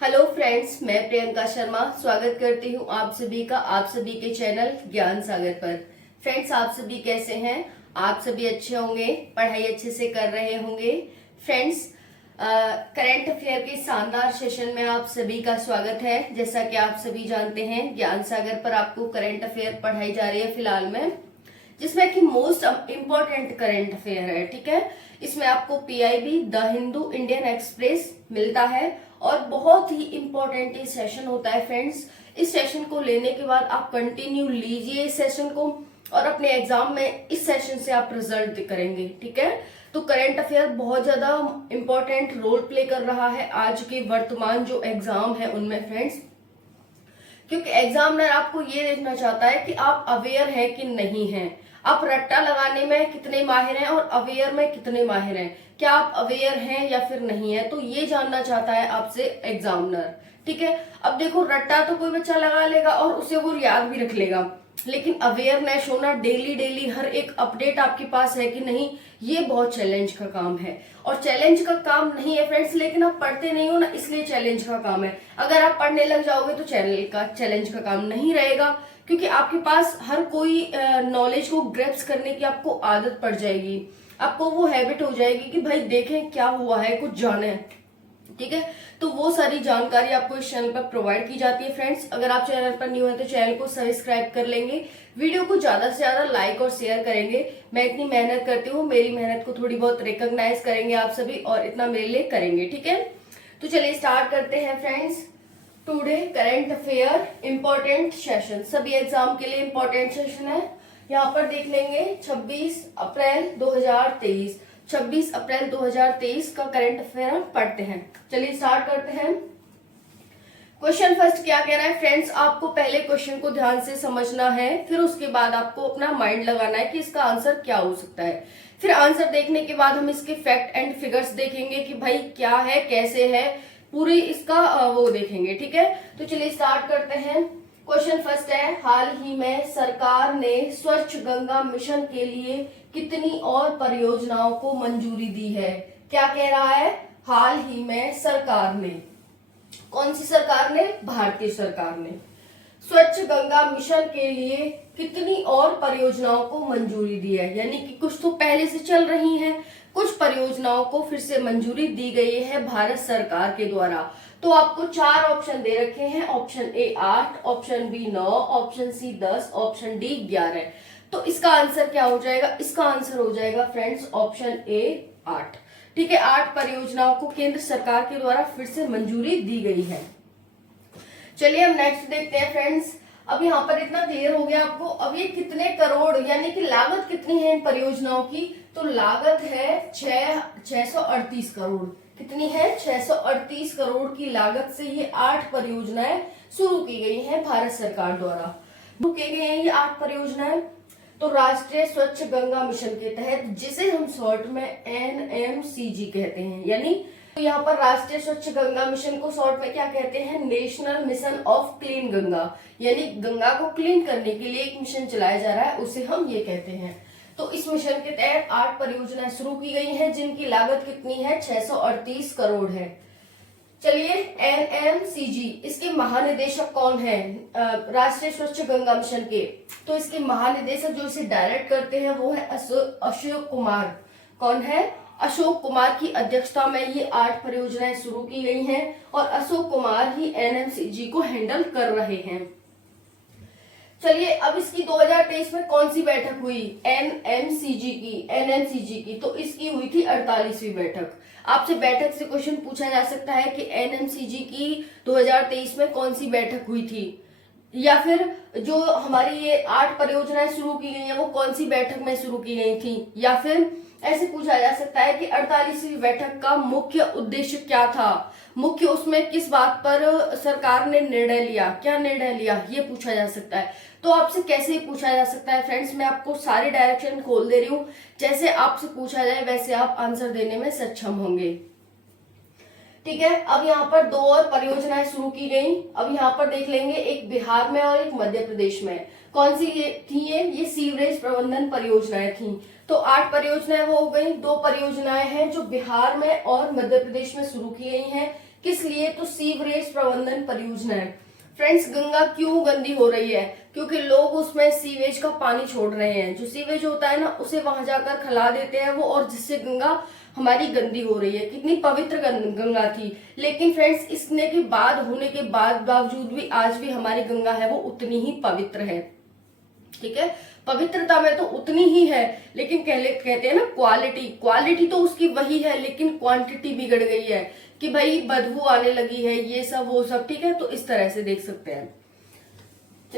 Hello friends, मैं प्रियंका शर्मा स्वागत करती हूँ आप सभी का आप सभी के चैनल ज्ञान सागर पर। फ्रेंड्स, आप सभी कैसे हैं? आप सभी अच्छे होंगे, पढ़ाई अच्छे से कर रहे होंगे। फ्रेंड्स, करंट अफेयर के शानदार सेशन में आप सभी का स्वागत है। जैसा कि आप सभी जानते हैं, ज्ञान सागर पर आपको करंट अफेयर पढ़ाई जा रही है फिलहाल में, जिसमें कि मोस्ट इम्पोर्टेंट करंट अफेयर है। ठीक है, इसमें आपको PIB, the Hindu, Indian express मिलता है और बहुत ही इम्पोर्टेंट ये सेशन होता है। फ्रेंड्स, इस सेशन को लेने के बाद आप कंटिन्यू लीजिए इस सेशन को और अपने एग्जाम में इस सेशन से आप रिजल्ट करेंगे। ठीक है, तो करंट अफेयर बहुत ज्यादा इम्पोर्टेंट रोल प्ले कर रहा है आज के वर्तमान जो एग्जाम है उनमें फ्रेंड्स, क्योंकि एग्जामिनर आपको ये देखना चाहता है कि आप अवेयर हैं कि नहीं हैं, आप रट्टा लगाने में कितने माहिर हैं और अवेयर में कितने माहिर हैं, क्या आप अवेयर हैं या फिर नहीं है, तो ये जानना चाहता है आपसे एग्जामिनर। ठीक है, अब देखो, रट्टा तो कोई बच्चा लगा लेगा और उसे वो याद भी रख लेगा, लेकिन अवेयरनेस होना, डेली डेली हर एक अपडेट आपके पास है कि नहीं, ये बहुत चैलेंज का काम है। और चैलेंज का काम नहीं है फ्रेंड्स, लेकिन आप पढ़ते नहीं हो ना, इसलिए चैलेंज का काम है। अगर आप पढ़ने लग जाओगे तो चैलेंज का काम नहीं रहेगा, क्योंकि आपके पास हर कोई नॉलेज को ग्रैप्स करने की आपको आदत पड़ जाएगी, आपको वो हैबिट हो जाएगी कि भाई देखें क्या हुआ है, कुछ जाने। ठीक है, तो वो सारी जानकारी आपको इस चैनल पर प्रोवाइड की जाती है। फ्रेंड्स, अगर आप चैनल पर न्यू है तो चैनल को सब्सक्राइब कर लेंगे, वीडियो को ज्यादा से ज्यादा लाइक और शेयर करेंगे। मैं इतनी मेहनत करती हूँ, मेरी मेहनत को थोड़ी बहुत रिकॉग्नाइज करेंगे आप सभी और इतना मेरे लिए करेंगे। ठीक है, तो चलिए स्टार्ट करते हैं friends. Today current affair important session, सभी एग्जाम के लिए इम्पोर्टेंट सेशन है। यहाँ पर देख लेंगे 26 अप्रैल 2023, 26 अप्रैल 2023 का करंट अफेयर हम पढ़ते हैं। चलिए स्टार्ट करते हैं। क्वेश्चन फर्स्ट क्या कह रहा है फ्रेंड्स, आपको पहले क्वेश्चन को ध्यान से समझना है, फिर उसके बाद आपको अपना माइंड लगाना है कि इसका आंसर क्या हो सकता है। फिर आंसर देखने के बाद हम इसके फैक्ट एंड फिगर्स देखेंगे कि भाई क्या है, कैसे है, पूरी इसका वो देखेंगे। ठीक है, तो चलिए स्टार्ट करते हैं। क्वेश्चन फर्स्ट है, हाल ही में सरकार ने स्वच्छ गंगा मिशन के लिए कितनी और परियोजनाओं को मंजूरी दी है? क्या कह रहा है? हाल ही में सरकार ने, कौन सी सरकार ने? भारतीय सरकार ने स्वच्छ गंगा मिशन के लिए कितनी और परियोजनाओं को मंजूरी दी है, यानी कि कुछ तो पहले से चल रही हैं, कुछ परियोजनाओं को फिर से मंजूरी दी गई है भारत सरकार के द्वारा। तो आपको 4 ऑप्शन दे रखे हैं, option A 8, option B 9, option C 10, option D 11। तो इसका आंसर क्या हो जाएगा? इसका आंसर हो जाएगा फ्रेंड्स ऑप्शन ए 8। ठीक है, 8 परियोजनाओं को केंद्र सरकार के द्वारा फिर से मंजूरी दी गई है। चलिए हम नेक्स्ट देखते हैं फ्रेंड्स। अब यहाँ पर इतना क्लियर हो गया आपको। अब ये कितने करोड़, यानी कि लागत कितनी है इन परियोजनाओं की? तो लागत है 638 करोड़। कितनी है? 638 करोड़ की लागत से ये 8 परियोजनाएं शुरू की गई हैं भारत सरकार द्वारा। शुरू की गई हैं ये 8 परियोजनाएं तो राष्ट्रीय स्वच्छ गंगा मिशन के तहत, जिसे हम शॉर्ट में एनएमसीजी कहते हैं, यानी तो यहाँ पर राष्ट्रीय स्वच्छ गंगा मिशन को शॉर्ट में क्या कहते हैं? National mission of clean Ganga, यानी गंगा को क्लीन करने के लिए एक मिशन चलाया जा रहा है, उसे हम ये कहते हैं। तो इस मिशन के तहत 8 परियोजनाएं शुरू की गई हैं, जिनकी लागत कितनी है? 638 करोड़ है। चलिए, एनएमसीजी, इसके महानिदेशक कौन है? राष्ट्रीय स्वच्छ गंगा मिशन के, तो इसके महानिदेशक जो इसे डायरेक्ट करते हैं वो है अशोक कुमार। कौन है? अशोक कुमार की अध्यक्षता में ये 8 परियोजनाएं शुरू की गई हैं और अशोक कुमार ही एनएमसीजी को हैंडल कर रहे हैं। चलिए, अब इसकी 2023 में कौन सी बैठक हुई? एनएमसीजी की, तो इसकी हुई थी 48वीं बैठक। आपसे बैठक से क्वेश्चन पूछा जा सकता है कि एनएमसीजी की 2023 में कौन सी बैठक हुई थी, या फिर जो हमारी ये 8 परियोजनाएं शुरू की गई हैं वो कौन सी बैठक में शुरू की गई थी, या फिर ऐसे पूछा जा सकता है कि 48वीं बैठक का मुख्य उद्देश्य क्या था, मुख्य उसमें किस बात पर सरकार ने निर्णय लिया, क्या निर्णय लिया, ये पूछा जा सकता है। तो आपसे कैसे पूछा जा सकता है फ्रेंड्स, मैं आपको सारे डायरेक्शन खोल दे रही हूँ, जैसे आपसे पूछा जाए वैसे आप आंसर देने में सक्षम होंगे। ठीक है, अब यहाँ पर 2 और परियोजनाएं शुरू की गई। अब यहाँ पर देख लेंगे, एक बिहार में और एक मध्य प्रदेश में। कौन सी थी ये सीवरेज प्रबंधन परियोजनाएं थी। तो 8 परियोजनाएं वो हो गई। 2 परियोजनाएं हैं जो बिहार में और मध्य प्रदेश में शुरू की गई हैं। किस लिए? तो सीवरेज प्रबंधन परियोजना है। फ्रेंड्स, गंगा क्यों गंदी हो रही है? क्योंकि लोग उसमें सीवेज का पानी छोड़ रहे हैं। जो सीवेज होता है ना, उसे वहां जाकर खिला देते हैं वो, और जिससे गंगा हमारी गंदी हो रही है। कितनी पवित्र गंगा थी, लेकिन फ्रेंड्स इसने के बाद होने के बावजूद भी आज भी हमारी गंगा है वो उतनी ही पवित्र है। ठीक है, पवित्रता में तो उतनी ही है, लेकिन कहते हैं ना क्वालिटी तो उसकी वही है, लेकिन क्वांटिटी बिगड़ गई है कि भाई बदबू आने लगी है, ये सब वो सब। ठीक है, तो इस तरह से देख सकते हैं।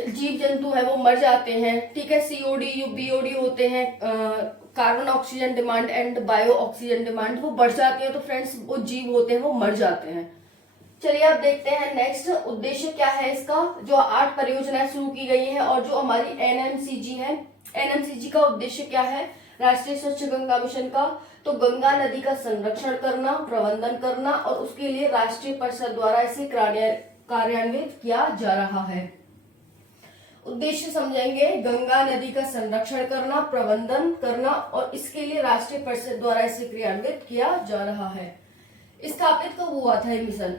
जीव जंतु है वो मर जाते हैं। ठीक है, सीओडी बीओडी होते हैं, carbon oxygen demand and bio oxygen demand, वो बढ़ जाती है। तो फ्रेंड्स वो जीव होते हैं वो मर जाते हैं। चलिए अब देखते हैं नेक्स्ट उद्देश्य क्या है इसका। जो 8 परियोजनाएं शुरू की गई हैं और जो हमारी एनएमसीजी है, एनएमसीजी का उद्देश्य क्या है? राष्ट्रीय स्वच्छ गंगा मिशन का। तो गंगा नदी का संरक्षण करना, प्रबंधन करना, और उसके लिए राष्ट्रीय परिषद द्वारा इसे कार्यान्वित किया जा रहा है। उद्देश्य समझेंगे, गंगा नदी का संरक्षण करना, प्रबंधन करना, और इसके लिए राष्ट्रीय परिषद द्वारा इसे क्रियान्वित किया जा रहा है। स्थापित कब हुआ था ये मिशन?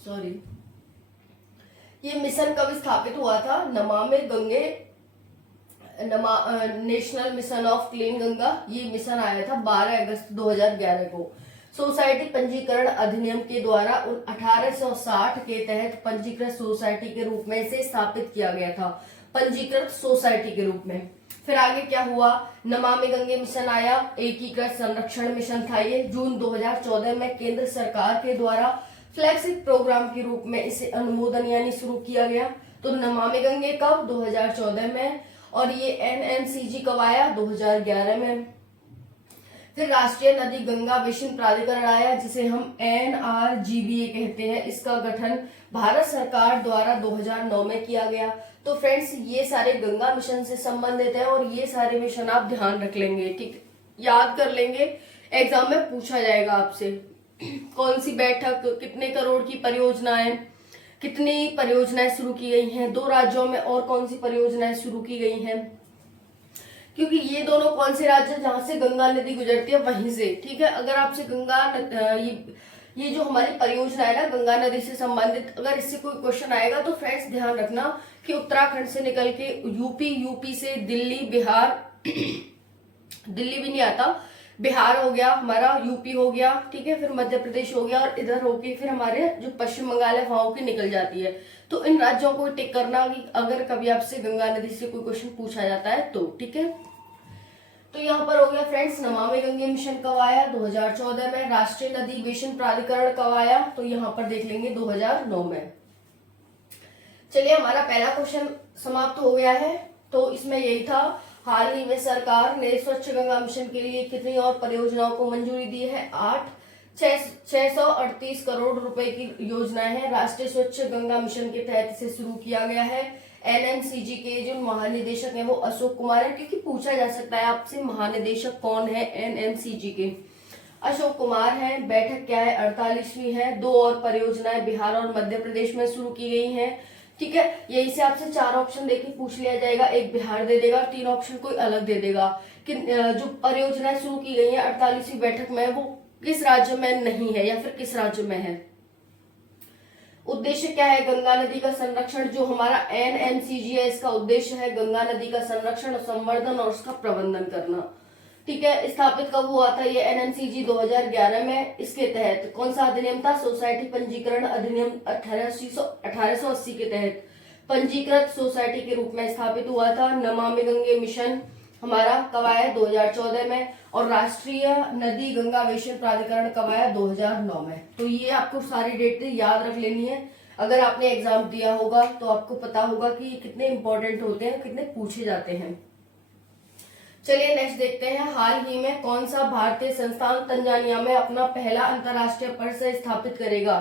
सॉरी, ये मिशन कब स्थापित हुआ था? Namami Gange national mission of clean Ganga, ये मिशन आया था 12 अगस्त 2011 को। सोसाइटी पंजीकरण अधिनियम के द्वारा 1860 के तहत पंजीकृत सोसाइटी के रूप में इसे स्थापित किया गया था, पंजीकृत सोसाइटी के रूप में। फिर आगे क्या हुआ? नमामि गंगे मिशन आया, एकीकृत संरक्षण मिशन था ये। जून 2014 में केंद्र सरकार के द्वारा फ्लैगशिप प्रोग्राम के रूप में इसे अनुमोदन यानी शुरू किया गया। तो नमामि गंगे कब? 2014 में। और ये एनएमसीजी कब आया? 2011 में। फिर राष्ट्रीय नदी गंगा बेसिन प्राधिकरण आया, जिसे हम NRGBA कहते हैं। इसका गठन भारत सरकार द्वारा 2009 में किया गया। तो फ्रेंड्स ये सारे गंगा मिशन से संबंधित है, और ये सारे मिशन आप ध्यान रख लेंगे, ठीक, याद कर लेंगे, एग्जाम में पूछा जाएगा आपसे। कौन सी बैठक, कितने करोड़ की परियोजनाएं, कितनी परियोजनाएं शुरू की गई हैं, 2 राज्यों में और कौन सी परियोजनाएं शुरू की गई हैं, क्योंकि ये दोनों कौन से राज्य जहां से गंगा नदी गुजरती है वहीं से। ठीक है, अगर आपसे ये जो हमारी परियोजना है ना गंगा नदी से संबंधित, अगर इससे कोई क्वेश्चन आएगा तो फ्रेंड्स ध्यान रखना कि उत्तराखंड से निकल के यूपी से दिल्ली, बिहार, दिल्ली भी नहीं आता, बिहार हो गया हमारा, यूपी हो गया, ठीक है, फिर मध्य प्रदेश हो गया, और इधर होके फिर हमारे जो पश्चिम बंगाल है वहां की निकल जाती है। तो इन राज्यों को टिक करना कि अगर कभी आपसे गंगा नदी से कोई क्वेश्चन पूछा जाता है तो। ठीक है, तो यहाँ पर हो गया फ्रेंड्स नमामि गंगे मिशन कब आया? 2014 में। राष्ट्रीय नदी बेसिन प्राधिकरण कब आया? तो यहाँ पर देख लेंगे 2009 में। चलिए हमारा पहला क्वेश्चन समाप्त हो गया है। तो इसमें यही था, हाल ही में सरकार ने स्वच्छ गंगा मिशन के लिए कितनी और परियोजनाओं को मंजूरी दी है? 8। 638 करोड़ रुपए की योजनाएं हैं। राष्ट्रीय स्वच्छ गंगा मिशन के तहत इसे शुरू किया गया है। एनएमसीजी के जो महानिदेशक हैं वो अशोक कुमार है, क्योंकि पूछा जा सकता है आपसे महानिदेशक कौन है एनएमसीजी के। अशोक कुमार हैं। बैठक क्या है? 48वीं है। 2 और परियोजनाएं बिहार और मध्य प्रदेश में शुरू की गई हैं। ठीक है, यही से आपसे 4 ऑप्शन देके पूछ लिया जाएगा, एक बिहार दे देगा, 3 ऑप्शन कोई अलग दे देगा कि जो परियोजनाएं शुरू की गई है 48वीं बैठक में वो किस राज्य में नहीं है या फिर किस राज्य में है। उद्देश्य क्या है? गंगा नदी का संरक्षण। जो हमारा एनएमसीजी है इसका उद्देश्य है गंगा नदी का संरक्षण, संवर्धन और उसका प्रबंधन करना। ठीक है, स्थापित कब हुआ था ये एनएमसीजी? 2011 में। इसके तहत कौन सा अधिनियम था? सोसाइटी पंजीकरण अधिनियम 1880 के तहत पंजीकृत सोसाइटी के रूप में स्थापित हुआ था। नमामि गंगे मिशन हमारा कब आया? 2014 में। और राष्ट्रीय नदी गंगा बेसिन प्राधिकरण कब आया? 2009 में। तो ये आपको सारी डेटें याद रख लेनी है। अगर आपने एग्जाम दिया होगा तो आपको पता होगा कि ये कितने इंपॉर्टेंट होते हैं, कितने पूछे जाते हैं। चलिए नेक्स्ट देखते हैं, हाल ही में कौन सा भारतीय संस्थान तंजानिया में अपना पहला अंतर्राष्ट्रीय परिसर स्थापित करेगा?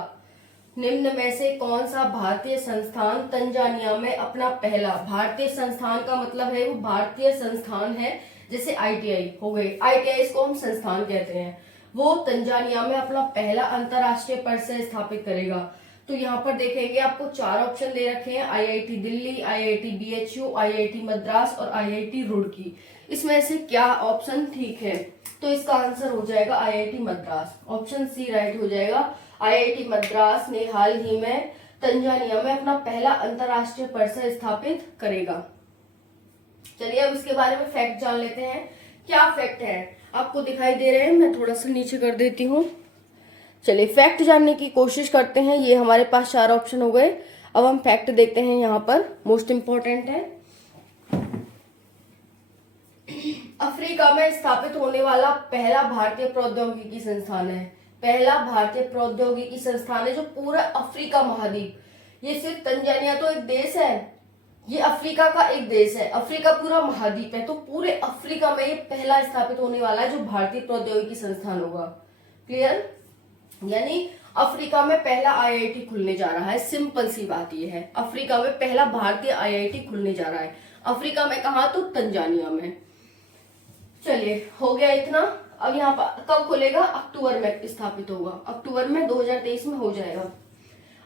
निम्न में से कौन सा भारतीय संस्थान तंजानिया में अपना पहला, भारतीय संस्थान का मतलब है वो भारतीय संस्थान है, जैसे आईटीआई हो गई, आईटीआई इसको हम संस्थान कहते हैं, वो तंजानिया में अपना पहला अंतर्राष्ट्रीय परिसर स्थापित करेगा। तो यहाँ पर देखेंगे आपको 4 ऑप्शन दे रखे हैं, IIT Delhi, IIT BHU, IIT Madras और आईआईटी रुड़की। इसमें से क्या ऑप्शन ठीक है? तो इसका आंसर हो जाएगा IIT Madras. Option C right हो जाएगा। आईआईटी मद्रास ने हाल ही में तंजानिया में अपना पहला अंतरराष्ट्रीय परिसर स्थापित करेगा। चलिए अब इसके बारे में फैक्ट जान लेते हैं। क्या फैक्ट है आपको दिखाई दे रहे हैं, मैं थोड़ा सा नीचे कर देती हूँ। चलिए फैक्ट जानने की कोशिश करते हैं। ये हमारे पास 4 ऑप्शन हो गए। अब हम फैक्ट देखते हैं। यहाँ पर मोस्ट इंपॉर्टेंट है, अफ्रीका में स्थापित होने वाला पहला भारतीय प्रौद्योगिकी संस्थान है। पहला भारतीय प्रौद्योगिकी संस्थान है जो पूरा अफ्रीका महाद्वीप, ये सिर्फ तंजानिया तो एक देश है, ये अफ्रीका का एक देश है, अफ्रीका पूरा महाद्वीप है, तो पूरे अफ्रीका में ये पहला स्थापित होने वाला है जो भारतीय प्रौद्योगिकी संस्थान होगा। क्लियर? यानी अफ्रीका में पहला आईआईटी खुलने जा रहा है। सिंपल सी बात ये है, अफ्रीका में पहला भारतीय आईआईटी खुलने जा रहा है। अफ्रीका में कहा? तो तंजानिया में। चलिए हो गया इतना। अब यहाँ पर कब खुलेगा? अक्टूबर में स्थापित होगा, अक्टूबर में 2023 में हो जाएगा।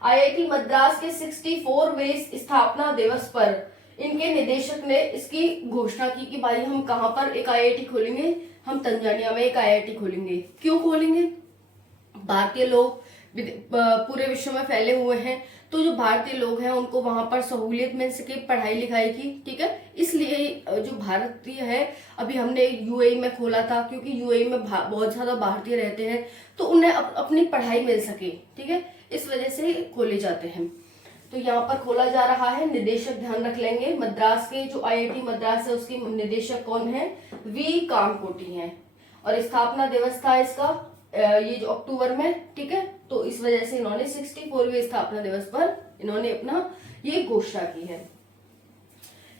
आईआईटी मद्रास के 64वें स्थापना दिवस पर इनके निदेशक ने इसकी घोषणा की कि भाई हम कहाँ पर एक आईआईटी खोलेंगे, हम तंजानिया में एक आईआईटी खोलेंगे। क्यों खोलेंगे? भारतीय लोग पूरे विश्व में फैले हुए हैं, तो जो भारतीय लोग हैं उनको वहां पर सहूलियत मिल सके पढ़ाई लिखाई की। ठीक है, इसलिए जो भारतीय है, अभी हमने यूएई में खोला था क्योंकि यूएई में बहुत ज्यादा भारतीय रहते हैं, तो उन्हें अपनी पढ़ाई मिल सके। ठीक है, इस वजह से खोले जाते हैं। तो यहाँ पर खोला जा रहा है। निदेशक ध्यान रख लेंगे, मद्रास के जो आईआईटी मद्रास है उसके निदेशक कौन है? वी कामकोटी हैं। और स्थापना दिवस था इसका ये जो अक्टूबर में। ठीक है, तो इस वजह से इन्होंने 64वें स्थापना दिवस पर इन्होंने अपना ये घोषणा की है।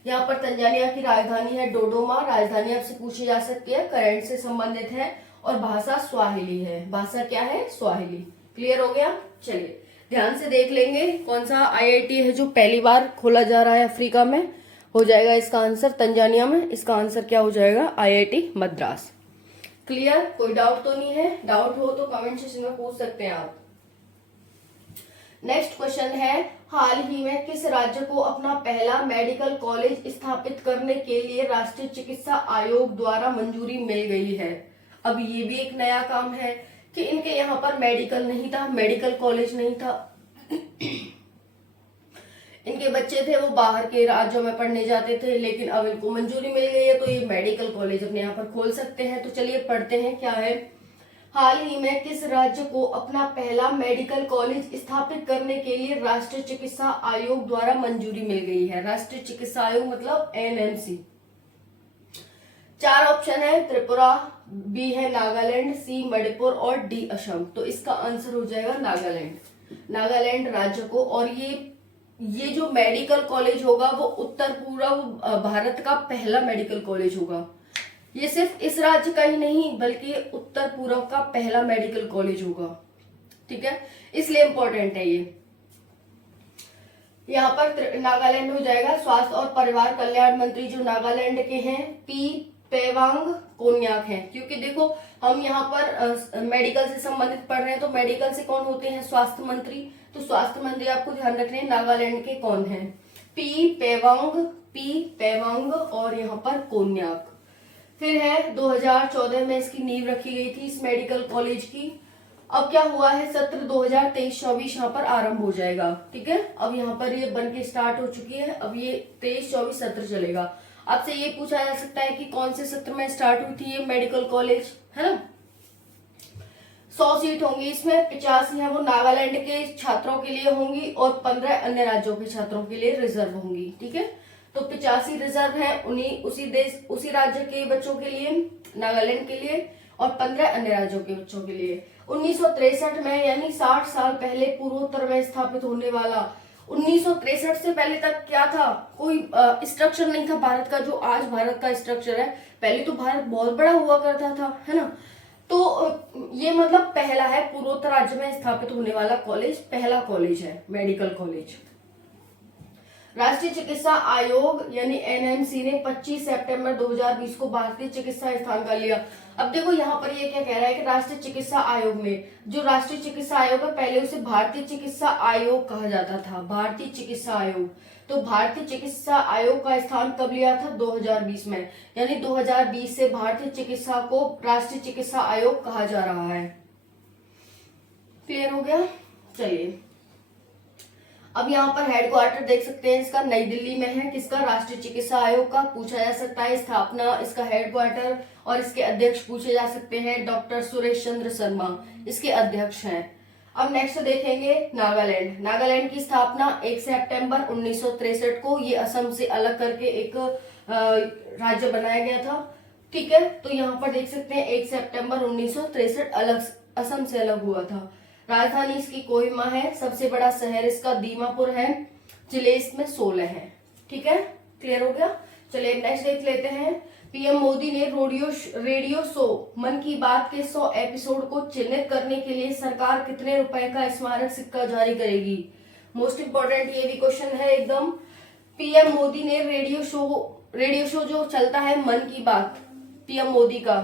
यहाँ पर तंजानिया की राजधानी है डोडोमा। राजधानी आपसे पूछी जा सकती है, करंट से संबंधित है, और भाषा स्वाहिली है। भाषा क्या है? स्वाहिली। क्लियर हो गया? चलिए ध्यान से देख लेंगे कौन सा आईआईटी है जो पहली बार खोला जा रहा है अफ्रीका में। हो जाएगा इसका आंसर तंजानिया में। इसका आंसर क्या हो जाएगा? आईआईटी मद्रास। क्लियर? कोई डाउट तो नहीं है? डाउट हो तो कमेंट सेक्शन में पूछ सकते हैं आप। नेक्स्ट क्वेश्चन है, हाल ही में किस राज्य को अपना पहला मेडिकल कॉलेज स्थापित करने के लिए राष्ट्रीय चिकित्सा आयोग द्वारा मंजूरी मिल गई है? अब ये भी एक नया काम है कि इनके यहाँ पर मेडिकल नहीं था, मेडिकल कॉलेज नहीं था। इनके बच्चे थे वो बाहर के राज्यों में पढ़ने जाते थे, लेकिन अब इनको मंजूरी मिल गई है तो ये मेडिकल कॉलेज अपने यहाँ पर खोल सकते हैं। तो चलिए पढ़ते हैं क्या है। हाल ही में किस राज्य को अपना पहला मेडिकल कॉलेज स्थापित करने के लिए राष्ट्रीय चिकित्सा आयोग द्वारा मंजूरी मिल गई है? राष्ट्रीय चिकित्सा आयोग मतलब एनएमसी। 4 ऑप्शन है, त्रिपुरा, बी है नागालैंड, सी मणिपुर और डी असम। तो इसका आंसर हो जाएगा नागालैंड। नागालैंड राज्य को। और ये जो मेडिकल कॉलेज होगा वो उत्तर पूर्व भारत का पहला मेडिकल कॉलेज होगा। ये सिर्फ इस राज्य का ही नहीं बल्कि उत्तर पूर्व का पहला मेडिकल कॉलेज होगा। ठीक है, इसलिए इंपॉर्टेंट है ये। यहाँ पर नागालैंड हो जाएगा। स्वास्थ्य और परिवार कल्याण मंत्री जो नागालैंड के हैं पी पेवांग कोन्याक हैं। क्योंकि देखो हम यहाँ पर मेडिकल से संबंधित पढ़ रहे हैं, तो मेडिकल से कौन होते हैं? स्वास्थ्य मंत्री। तो स्वास्थ्य मंत्री आपको ध्यान रखने हैं नागालैंड के कौन हैं? पी पेवांग और यहाँ पर कोन्याक। फिर है 2014 में इसकी नींव रखी गई थी इस मेडिकल कॉलेज की। अब क्या हुआ है? सत्र 2023-24 यहाँ पर आरंभ हो जाएगा। ठीक है, अब यहाँ पर ये बन के स्टार्ट हो चुकी है। अब ये 23-24 सत्र चलेगा। आपसे ये पूछा जा सकता है कि कौन से सत्र में स्टार्ट हुई थी ये मेडिकल कॉलेज, है ना? 100 सीट होंगी इसमें। 85 है वो नागालैंड के छात्रों के लिए होंगी और 15 अन्य राज्यों के छात्रों के लिए रिजर्व होंगी। ठीक है, तो 85 रिजर्व है उसी राज्य के बच्चों के लिए, नागालैंड के लिए, और 15 अन्य राज्यों के बच्चों के लिए। 1963 में यानी 60 साल पहले पूर्वोत्तर में स्थापित होने वाला। 1963 से पहले तक क्या था? कोई स्ट्रक्चर नहीं था भारत का जो आज भारत का स्ट्रक्चर है। पहले तो भारत बहुत बड़ा हुआ करता था, है ना? तो ये मतलब पहला है पूर्वोत्तर राज्य में स्थापित होने वाला कॉलेज, पहला कॉलेज है मेडिकल कॉलेज। राष्ट्रीय चिकित्सा आयोग यानी एनएमसी ने 25 सितंबर 2020 को भारतीय चिकित्सा स्थान का लिया। अब देखो यहाँ पर ये क्या कह रहा है कि राष्ट्रीय चिकित्सा आयोग ने, जो राष्ट्रीय चिकित्सा आयोग है पहले उसे भारतीय चिकित्सा आयोग कहा जाता था, भारतीय चिकित्सा आयोग। तो भारतीय चिकित्सा आयोग का स्थान कब लिया था? 2020 में। यानी 2020 से भारतीय चिकित्सा को राष्ट्रीय चिकित्सा आयोग कहा जा रहा है। क्लियर हो गया? चलिए, अब यहाँ पर हेडक्वार्टर देख सकते हैं, इसका नई दिल्ली में है। किसका? राष्ट्रीय चिकित्सा आयोग का। पूछा जा सकता है स्थापना, इसका हेडक्वार्टर और इसके अध्यक्ष पूछे जा सकते हैं। डॉक्टर सुरेश चंद्र शर्मा इसके अध्यक्ष हैं। अब नेक्स्ट देखेंगे नागालैंड। नागालैंड की स्थापना 1 सितंबर 1963 को ये असम से अलग करके एक राज्य बनाया गया था। ठीक है, तो यहाँ पर देख सकते हैं 1 सितंबर 1963 अलग असम से अलग हुआ था। राजधानी इसकी कोहिमा है। सबसे बड़ा शहर इसका दीमापुर है। जिले इसमें 16 है। ठीक है, क्लियर हो गया? चलिए नेक्स्ट देख लेते हैं। पीएम मोदी ने रेडियो शो मन की बात के 100 एपिसोड को चिन्हित करने के लिए सरकार कितने रुपए का स्मारक सिक्का जारी करेगी? मोस्ट इंपोर्टेंट ये भी क्वेश्चन है एकदम। पीएम मोदी ने रेडियो शो जो चलता है मन की बात पीएम मोदी का,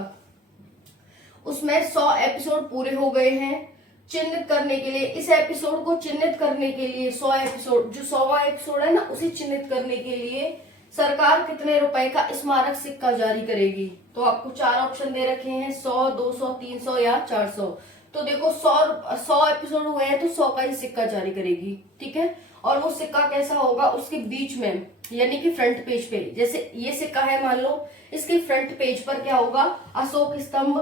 उसमें 100 एपिसोड पूरे हो गए हैं। चिन्हित करने के लिए, इस एपिसोड को चिन्हित करने के लिए 100 एपिसोड, जो 100वां एपिसोड है ना, उसे चिन्हित करने के लिए सरकार कितने रुपए का स्मारक सिक्का जारी करेगी? तो आपको 4 ऑप्शन दे रखे हैं, 100, 200, 300 या 400। तो देखो 100 एपिसोड हुए हैं तो 100 का ही सिक्का जारी करेगी। ठीक है, और वो सिक्का कैसा होगा? उसके बीच में, यानी कि फ्रंट पेज पे, जैसे ये सिक्का है मान लो, इसके फ्रंट पेज पर क्या होगा? अशोक स्तंभ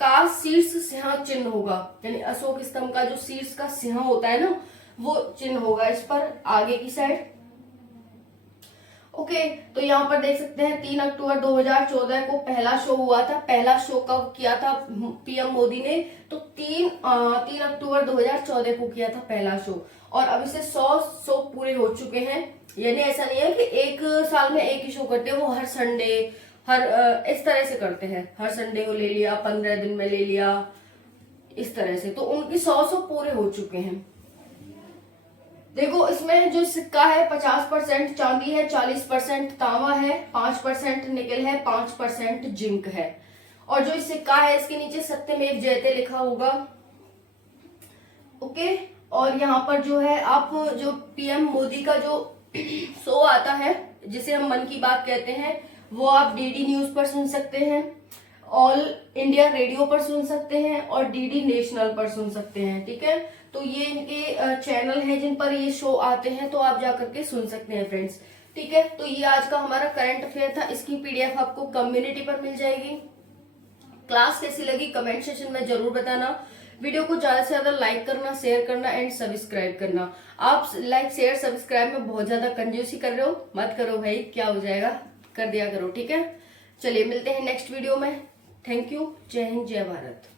का शीर्ष सिंह चिन्ह होगा। यानी अशोक स्तंभ का जो शीर्ष का सिंह होता है ना, वो चिन्ह होगा इस पर आगे की साइड। ओके, तो यहाँ पर देख सकते हैं 3 अक्टूबर 2014 को पहला शो हुआ था। पहला शो कब किया था पीएम मोदी ने? तो 3 अक्टूबर 2014 को किया था पहला शो। और अब इसे 100 शो पूरे हो चुके हैं। यानी ऐसा नहीं है कि एक साल में एक ही शो करते हैं, वो हर संडे इस तरह से करते हैं। हर संडे को ले लिया, 15 दिन में ले लिया, इस तरह से। तो उनकी 100 पूरे हो चुके हैं। देखो इसमें जो सिक्का है 50% चांदी है, 40% तांबा है, 5% निकल है, 5% जिंक है। और जो सिक्का है इसके नीचे सत्यमेव जयते लिखा होगा। ओके, और यहाँ पर जो है आप जो पीएम मोदी का जो शो आता है, जिसे हम मन की बात कहते हैं, वो आप डीडी न्यूज पर सुन सकते हैं, ऑल इंडिया रेडियो पर सुन सकते हैं और डीडी नेशनल पर सुन सकते हैं। ठीक है, तो ये इनके चैनल हैं जिन पर ये शो आते हैं, तो आप जाकर के सुन सकते हैं फ्रेंड्स। ठीक है, तो ये आज का हमारा करंट अफेयर था। इसकी पीडीएफ आपको कम्युनिटी पर मिल जाएगी। क्लास कैसी लगी कमेंट सेक्शन में जरूर बताना। वीडियो को ज्यादा से ज्यादा लाइक करना, शेयर करना एंड सब्सक्राइब करना। आप लाइक शेयर सब्सक्राइब में बहुत ज्यादा कंजूसी कर रहे हो, मत करो भाई, क्या हो जाएगा, कर दिया करो। ठीक है, चलिए मिलते हैं नेक्स्ट वीडियो में। Thank you. जय हिंद, जय भारत।